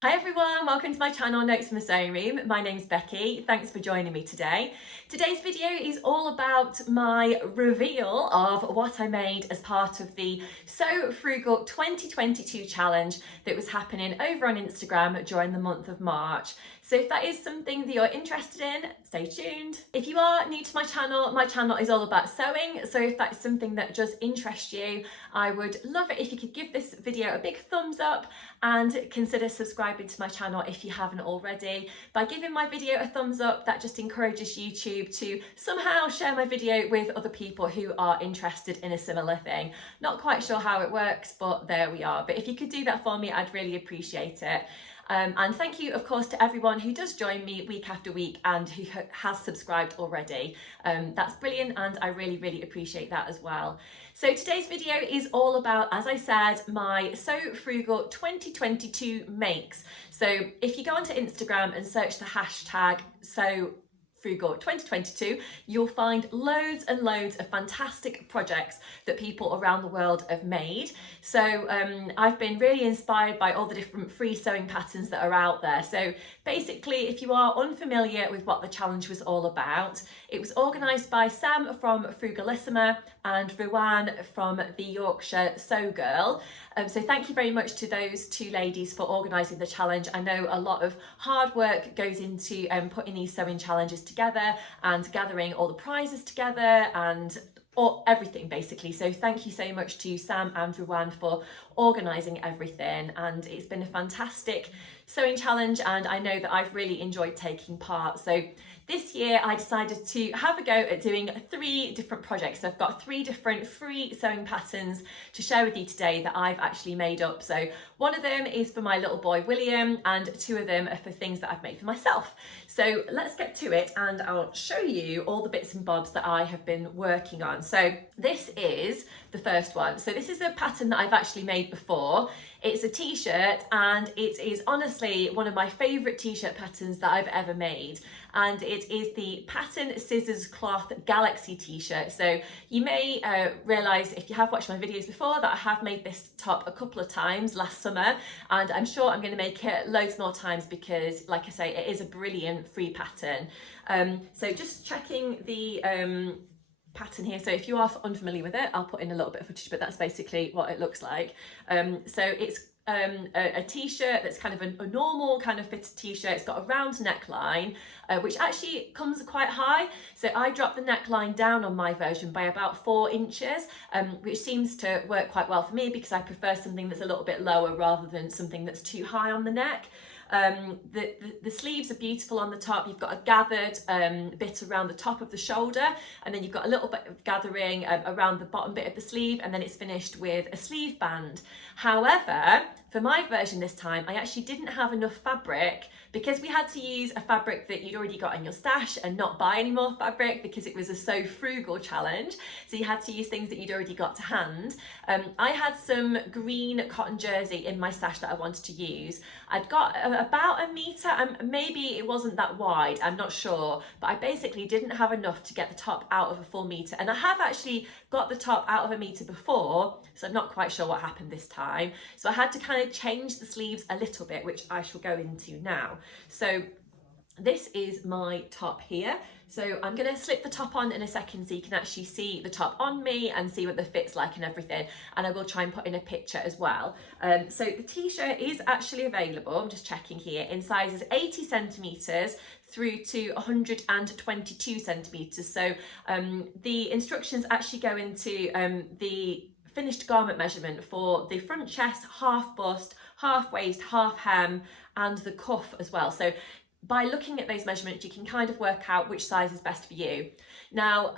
Hi everyone, welcome to my channel Notes from the Sewing Room. My name's Becky, thanks for joining me today. Today's video is all about my reveal of what I made as part of the Sew Frugal 2022 challenge that was happening over on Instagram during the month of March. So if that is something that you're interested in, stay tuned. If you are new to my channel is all about sewing. So if that's something that does interest you, I would love it if you could give this video a big thumbs up and consider subscribing to my channel if you haven't already. By giving my video a thumbs up, that just encourages YouTube to somehow share my video with other people who are interested in a similar thing. Not quite sure how it works, but there we are. But if you could do that for me, I'd really appreciate it. And thank you, of course, to everyone who does join me week after week and who has subscribed already. That's brilliant, and I really, really appreciate that as well. So today's video is all about, as I said, my Sew Frugal 2022 makes. So if you go onto Instagram and search the hashtag Sew Frugal 2022, you'll find loads and loads of fantastic projects that people around the world have made. So I've been really inspired by all the different free sewing patterns that are out there. So basically, if you are unfamiliar with what the challenge was all about, it was organised by Sam from Frugalissima and Ruan from the Yorkshire Sew Girl. So thank you very much to those two ladies for organising the challenge. I know a lot of hard work goes into putting these sewing challenges together and gathering all the prizes together and everything basically. So thank you so much to Sam and Ruan for organising everything, and it's been a fantastic sewing challenge and I know that I've really enjoyed taking part. So this year I decided to have a go at doing 3 different projects. So I've got 3 different free sewing patterns to share with you today that I've actually made up. So one of them is for my little boy William and 2 of them are for things that I've made for myself. So let's get to it and I'll show you all the bits and bobs that I have been working on. So this is the first one. So this is a pattern that I've actually made before. It's a t-shirt and it is honestly one of my favourite t-shirt patterns that I've ever made, and it is the Pattern Scissors Cloth Galaxy t-shirt. So you may realise if you have watched my videos before that I have made this top a couple of times last summer, and I'm sure I'm going to make it loads more times because, like I say, it is a brilliant free pattern. So just checking the pattern here. So if you are unfamiliar with it, I'll put in a little bit of footage, but that's basically what it looks like. So it's a t-shirt that's kind of a normal kind of fitted t-shirt. It's got a round neckline, which actually comes quite high. So I dropped the neckline down on my version by about 4 inches, which seems to work quite well for me because I prefer something that's a little bit lower rather than something that's too high on the neck. The sleeves are beautiful on the top. You've got a gathered bit around the top of the shoulder, and then you've got a little bit of gathering around the bottom bit of the sleeve, and then it's finished with a sleeve band. However, for my version this time, I actually didn't have enough fabric because we had to use a fabric that you'd already got in your stash and not buy any more fabric because it was a Sew Frugal challenge. So you had to use things that you'd already got to hand. I had some green cotton jersey in my stash that I wanted to use. I'd got about 1 metre, maybe it wasn't that wide, I'm not sure, but I basically didn't have enough to get the top out of a full metre. And I have actually got the top out of 1 metre before, so I'm not quite sure what happened this time. So I had to kind of change the sleeves a little bit, which I shall go into now. So this is my top here. So I'm going to slip the top on in a second so you can actually see the top on me and see what the fit's like and everything, and I will try and put in a picture as well. So the t-shirt is actually available, I'm just checking here, in sizes 80 centimetres through to 122 centimetres. So the instructions actually go into the finished garment measurement for the front chest, half bust, half waist, half hem, and the cuff as well. So by looking at those measurements, you can kind of work out which size is best for you. Now,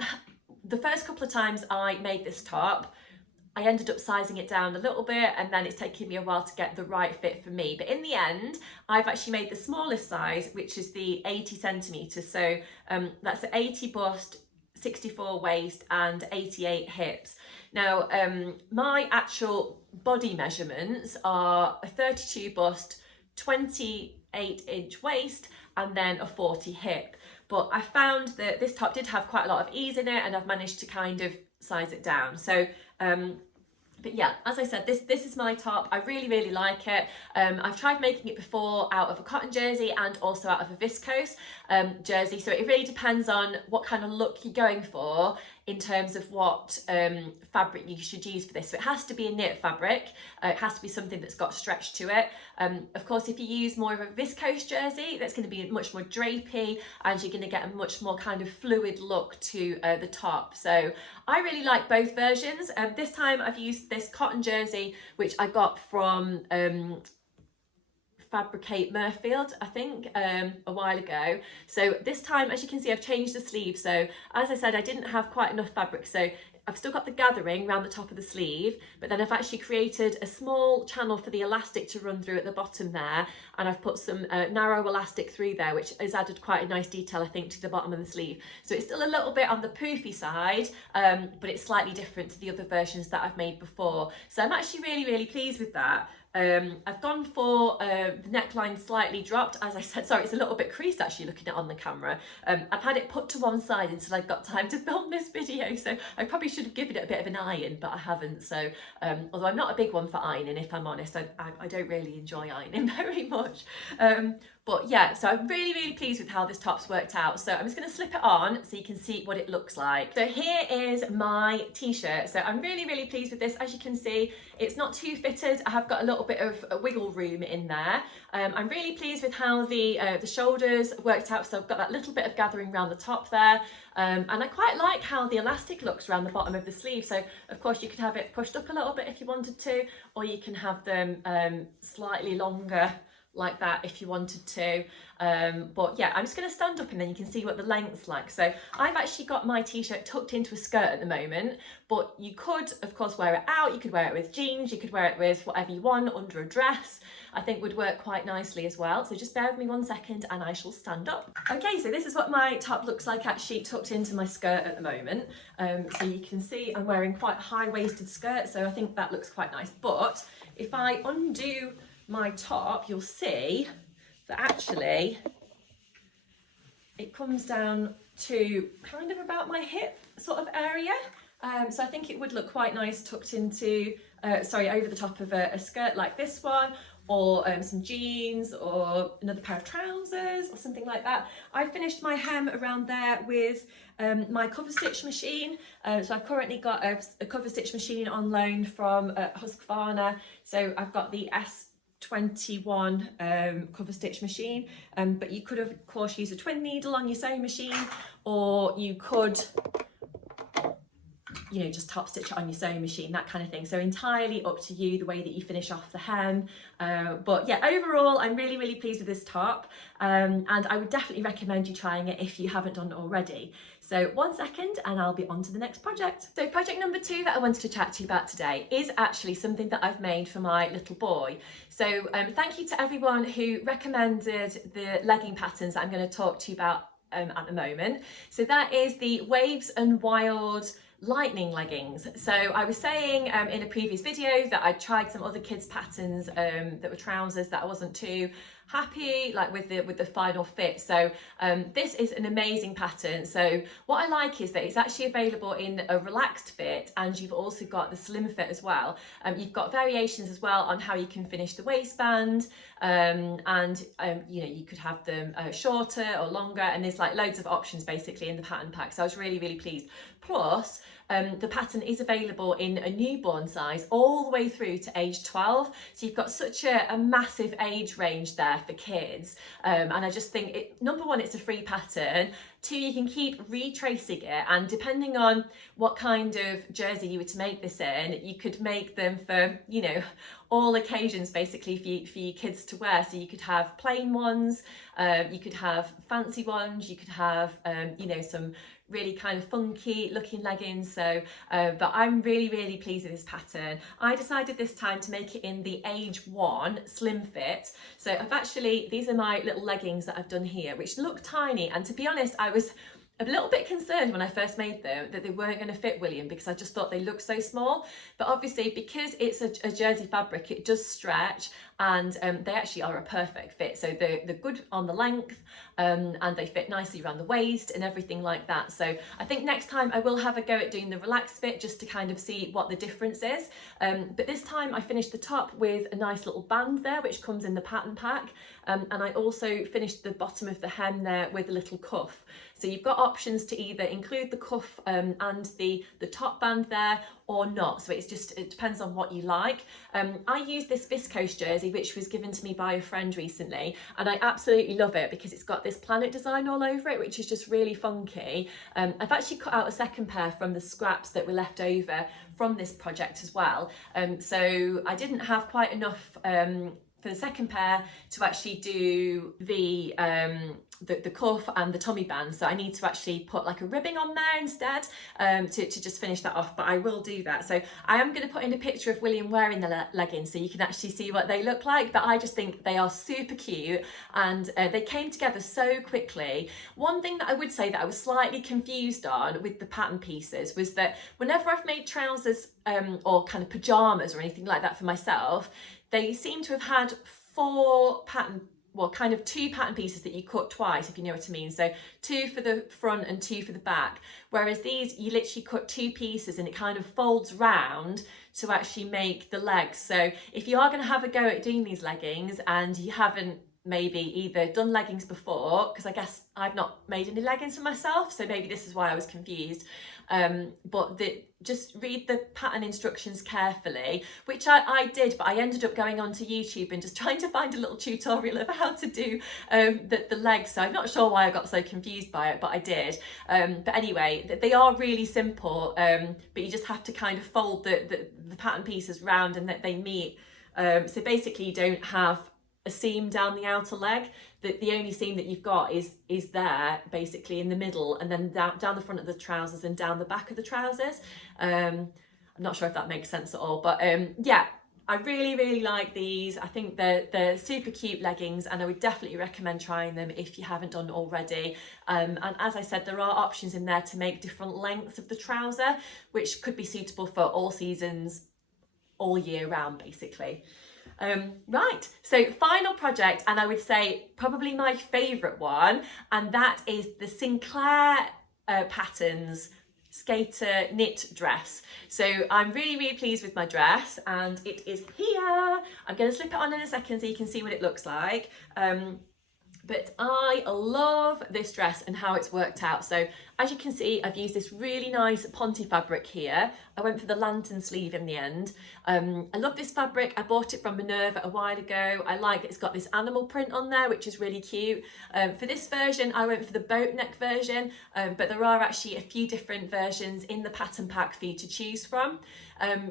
the first couple of times I made this top, I ended up sizing it down a little bit, and then it's taken me a while to get the right fit for me. But in the end, I've actually made the smallest size, which is the 80 centimetres. So that's the 80 bust, 64 waist, and 88 hips. Now, my actual body measurements are a 32 bust, 28-inch waist, and then a 40 hip. But I found that this top did have quite a lot of ease in it, and I've managed to kind of size it down. So But yeah, as I said, this is my top. I really like it. I've tried making it before out of a cotton jersey and also out of a viscose jersey. So it really depends on what kind of look you're going for in terms of what fabric you should use for this. So it has to be a knit fabric. It has to be something that's got stretch to it. Of course, if you use more of a viscose jersey, that's going to be much more drapey and you're going to get a much more kind of fluid look to the top. So I really like both versions. This time I've used this cotton jersey, which I got from Fabricate Murfield, I think, a while ago. So this time, as you can see, I've changed the sleeve. So as I said, I didn't have quite enough fabric. So I've still got the gathering around the top of the sleeve, but then I've actually created a small channel for the elastic to run through at the bottom there. And I've put some narrow elastic through there, which has added quite a nice detail, I think, to the bottom of the sleeve. So it's still a little bit on the poofy side, but it's slightly different to the other versions that I've made before. So I'm actually really pleased with that. I've gone for the neckline slightly dropped, as I said. Sorry, it's a little bit creased actually looking at it on the camera. I've had it put to one side until I got time to film this video, so I probably should have given it a bit of an iron, but I haven't. So although I'm not a big one for ironing, if I'm honest, I don't really enjoy ironing very much. But yeah, so I'm really pleased with how this top's worked out. So I'm just going to slip it on so you can see what it looks like. So here is my t-shirt. So I'm really pleased with this. As you can see, it's not too fitted. I have got a little bit of wiggle room in there. I'm really pleased with how the shoulders worked out. So I've got that little bit of gathering around the top there. And I quite like how the elastic looks around the bottom of the sleeve. So of course you could have it pushed up a little bit if you wanted to, or you can have them slightly longer like that if you wanted to. But yeah, I'm just going to stand up and then you can see what the length's like. So I've actually got my t-shirt tucked into a skirt at the moment, but you could of course wear it out. You could wear it with jeans, you could wear it with whatever you want under a dress. I think would work quite nicely as well. So just bear with me 1 second and I shall stand up. Okay, so this is what my top looks like actually tucked into my skirt at the moment. So you can see I'm wearing quite a high-waisted skirt, so I think that looks quite nice. But if I undo my top, you'll see that actually it comes down to kind of about my hip sort of area. So I think it would look quite nice tucked into, over the top of a skirt like this one, or some jeans or another pair of trousers or something like that. I finished my hem around there with my cover stitch machine. So I've currently got a cover stitch machine on loan from Husqvarna. So I've got the S21 cover stitch machine, but you could of course use a twin needle on your sewing machine, or you could, you know, just top stitch it on your sewing machine, that kind of thing. So entirely up to you the way that you finish off the hem. But yeah, overall I'm really pleased with this top, and I would definitely recommend you trying it if you haven't done it already. So 1 second and I'll be on to the next project. So project number 2 that I wanted to chat to you about today is actually something that I've made for my little boy. So thank you to everyone who recommended the legging patterns that I'm going to talk to you about at the moment. So that is the Waves and Wild lightning leggings. So I was saying in a previous video that I tried some other kids patterns that were trousers that I wasn't too happy like with the final fit. So this is an amazing pattern. So what I like is that it's actually available in a relaxed fit, and you've also got the slim fit as well. You've got variations as well on how you can finish the waistband, and you know, you could have them shorter or longer, and there's like loads of options basically in the pattern pack. So I was really pleased. Plus the pattern is available in a newborn size all the way through to age 12. So you've got such a massive age range there for kids. And I just think, number one, it's a free pattern. 2, you can keep retracing it, and depending on what kind of jersey you were to make this in, you could make them for, you know, all occasions basically for your kids to wear. So you could have plain ones, you could have fancy ones, you could have, you know, some really kind of funky looking leggings. So but I'm really pleased with this pattern. I decided this time to make it in the age 1 slim fit. So I've actually, these are my little leggings that I've done here, which look tiny, and to be honest, I was a little bit concerned when I first made them that they weren't going to fit William, because I just thought they looked so small. But obviously, because it's a jersey fabric, it does stretch, and they actually are a perfect fit. So they're good on the length, and they fit nicely around the waist and everything like that. So I think next time I will have a go at doing the relaxed fit, just to kind of see what the difference is. But this time I finished the top with a nice little band there, which comes in the pattern pack. And I also finished the bottom of the hem there with a little cuff. So you've got options to either include the cuff and the top band there, or not. So it depends on what you like. I use this viscose jersey, which was given to me by a friend recently, and I absolutely love it because it's got this planet design all over it, which is just really funky. I've actually cut out a second pair from the scraps that were left over from this project as well. So I didn't have quite enough for the second pair to actually do the cuff and the tummy band, so I need to actually put like a ribbing on there instead to just finish that off, but I will do that. So I am going to put in a picture of William wearing the leggings so you can actually see what they look like, but I just think they are super cute, and they came together so quickly. One thing that I would say that I was slightly confused on with the pattern pieces was that whenever I've made trousers or kind of pajamas or anything like that for myself, they seem to have had two pattern pieces that you cut twice, if you know what I mean. So 2 for the front and 2 for the back. Whereas these, you literally cut 2 pieces and it kind of folds round to actually make the legs. So if you are going to have a go at doing these leggings and you haven't maybe either done leggings before, because I guess I've not made any leggings for myself, so maybe this is why I was confused. But just read the pattern instructions carefully, which I did, but I ended up going onto YouTube and just trying to find a little tutorial of how to do the legs. So I'm not sure why I got so confused by it, but I did. But anyway, they are really simple, but you just have to kind of fold the pattern pieces round and that they meet. So basically you don't have a seam down the outer leg. The only seam that you've got is there basically in the middle, and then down the front of the trousers and down the back of the trousers. I'm not sure if that makes sense at all, but yeah, I really like these. I think they're super cute leggings, and I would definitely recommend trying them if you haven't done already. And as I said, there are options in there to make different lengths of the trouser, which could be suitable for all seasons, all year round basically. Right, so final project, and I would say probably my favourite one, and that is the Sinclair Patterns skater knit dress. So I'm really pleased with my dress, and it is here. I'm going to slip it on in a second so you can see what it looks like. But I love this dress and how it's worked out. So as you can see, I've used this really nice Ponte fabric here. I went for the lantern sleeve in the end. I love this fabric. I bought it from Minerva a while ago. I like it's got this animal print on there, which is really cute. For this version, I went for the boat neck version, but there are actually a few different versions in the pattern pack for you to choose from.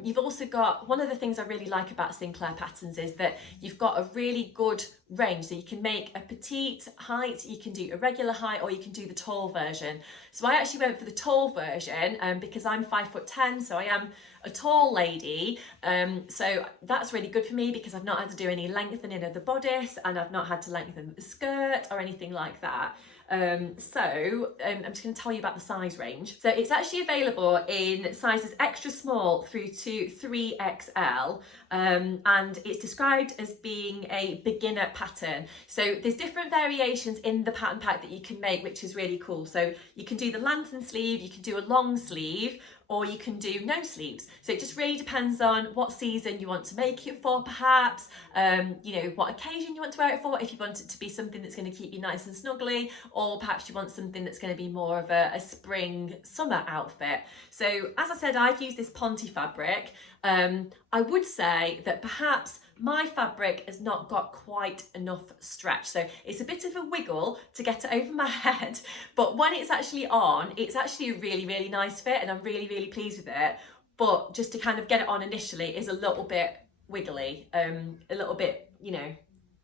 You've also got, one of the things I really like about Sinclair Patterns is that you've got a really good range. So you can make a petite height, you can do a regular height, or you can do the tall version. So I actually went for the tall version because I'm 5'10", so I am a tall lady. So that's really good for me because I've not had to do any lengthening of the bodice, and I've not had to lengthen the skirt or anything like that. I'm just going to tell you about the size range. So it's actually available in sizes extra small through to 3XL, and it's described as being a beginner pattern. So there's different variations in the pattern pack that you can make, which is really cool. So you can do the lantern sleeve, you can do a long sleeve, or you can do no sleeves. So it just really depends on what season you want to make it for, perhaps, you know, what occasion you want to wear it for, if you want it to be something that's going to keep you nice and snuggly, or perhaps you want something that's going to be more of a spring summer outfit. So as I said, I've used this Ponte fabric. I would say that perhaps my fabric has not got quite enough stretch, so it's a bit of a wiggle to get it over my head, but when it's actually on, it's actually a really nice fit, and I'm really pleased with it. But just to kind of get it on initially is a little bit wiggly, a little bit, you know,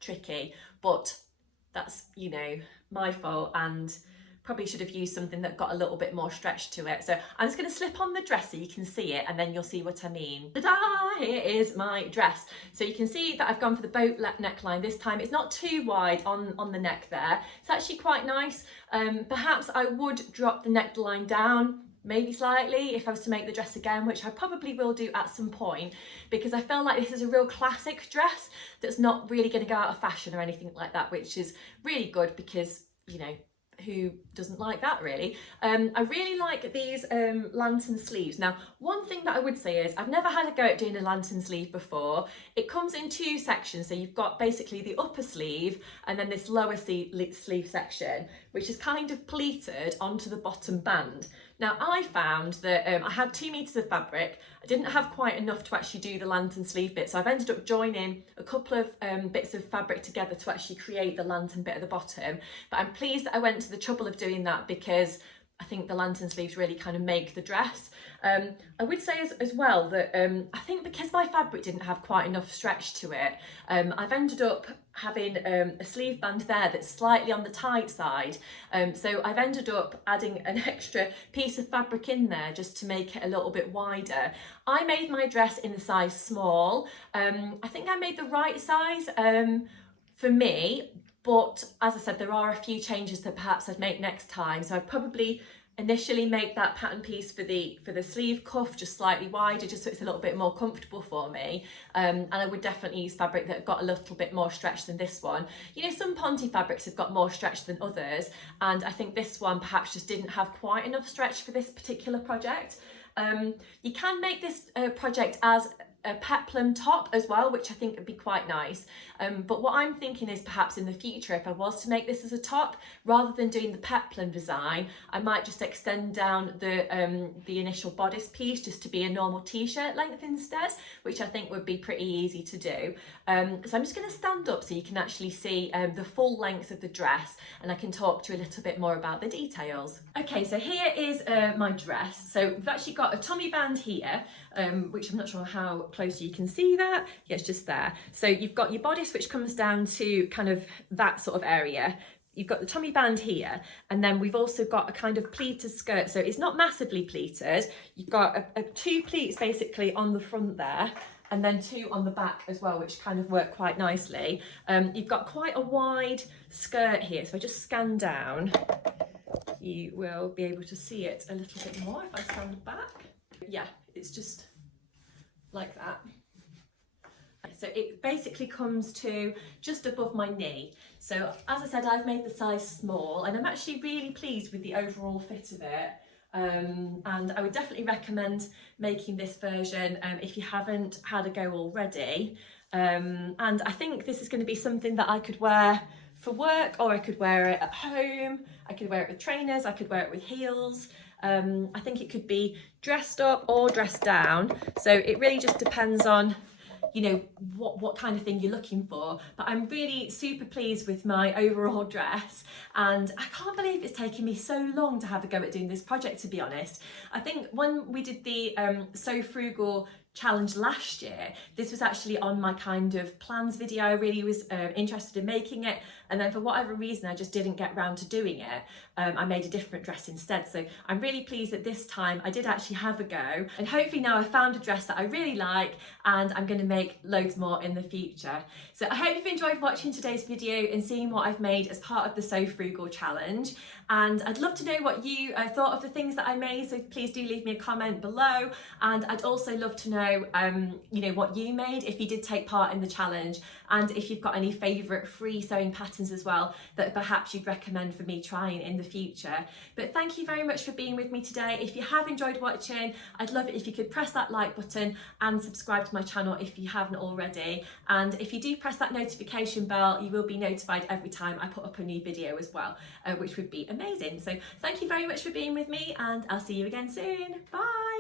tricky, but that's, you know, my fault, and probably should have used something that got a little bit more stretch to it. So I'm just going to slip on the dress so you can see it, and then you'll see what I mean. Ta-da! Here is my dress. So you can see that I've gone for the boat neckline this time. It's not too wide on the neck there. It's actually quite nice. Perhaps I would drop the neckline down, maybe slightly, if I was to make the dress again, which I probably will do at some point, because I feel like this is a real classic dress that's not really going to go out of fashion or anything like that, which is really good because, you know, who doesn't like that really? I really like these lantern sleeves. Now, one thing that I would say is I've never had a go at doing a lantern sleeve before. It comes in two sections, so you've got basically the upper sleeve and then this lower sleeve section, which is kind of pleated onto the bottom band. Now, I found that I had 2 meters of fabric. I didn't have quite enough to actually do the lantern sleeve bit, so I've ended up joining a couple of bits of fabric together to actually create the lantern bit at the bottom. But I'm pleased that I went to the trouble of doing that because I think the lantern sleeves really kind of make the dress. I would say as well that I think because my fabric didn't have quite enough stretch to it, I've ended up having a sleeve band there that's slightly on the tight side. So I've ended up adding an extra piece of fabric in there just to make it a little bit wider. I made my dress in the size small. I think I made the right size for me, but as I said, there are a few changes that perhaps I'd make next time. So I'd probably initially make that pattern piece for the sleeve cuff just slightly wider, just so it's a little bit more comfortable for me. And I would definitely use fabric that got a little bit more stretch than this one. You know, some Ponte fabrics have got more stretch than others, and I think this one perhaps just didn't have quite enough stretch for this particular project. You can make this project as a peplum top as well, which I think would be quite nice. But what I'm thinking is perhaps in the future, if I was to make this as a top, rather than doing the peplum design, I might just extend down the initial bodice piece just to be a normal t-shirt length instead, which I think would be pretty easy to do. So I'm just going to stand up so you can actually see the full length of the dress, and I can talk to you a little bit more about the details. Okay, so here is my dress. So we've actually got a tummy band here, which I'm not sure how close you can see that. Yeah, it's just there. So you've got your bodice, which comes down to kind of that sort of area. You've got the tummy band here, and then we've also got a kind of pleated skirt. So it's not massively pleated. You've got a 2 pleats basically on the front there, and then 2 on the back as well, which kind of work quite nicely. You've got quite a wide skirt here. So if I just scan down, you will be able to see it a little bit more if I stand back. Yeah, it's just like that. So it basically comes to just above my knee. So as I said, I've made the size small, and I'm actually really pleased with the overall fit of it. And I would definitely recommend making this version if you haven't had a go already. And I think this is going to be something that I could wear for work, or I could wear it at home. I could wear it with trainers, I could wear it with heels. I think it could be dressed up or dressed down. So it really just depends on, you know, what kind of thing you're looking for. But I'm really super pleased with my overall dress, and I can't believe it's taken me so long to have a go at doing this project, to be honest. I think when we did the So Frugal challenge last year, this was actually on my kind of plans video. I really was interested in making it, and then for whatever reason I just didn't get round to doing it. I made a different dress instead, so I'm really pleased that this time I did actually have a go, and hopefully now I've found a dress that I really like, and I'm going to make loads more in the future. So I hope you've enjoyed watching today's video and seeing what I've made as part of the So Frugal challenge, and I'd love to know what you thought of the things that I made, so please do leave me a comment below. And I'd also love to know you know, what you made if you did take part in the challenge, and if you've got any favourite free sewing patterns as well that perhaps you'd recommend for me trying in the future. But thank you very much for being with me today. If you have enjoyed watching, I'd love it if you could press that like button and subscribe to my channel if you haven't already. And if you do press that notification bell, you will be notified every time I put up a new video as well, which would be amazing. So thank you very much for being with me, and I'll see you again soon. Bye.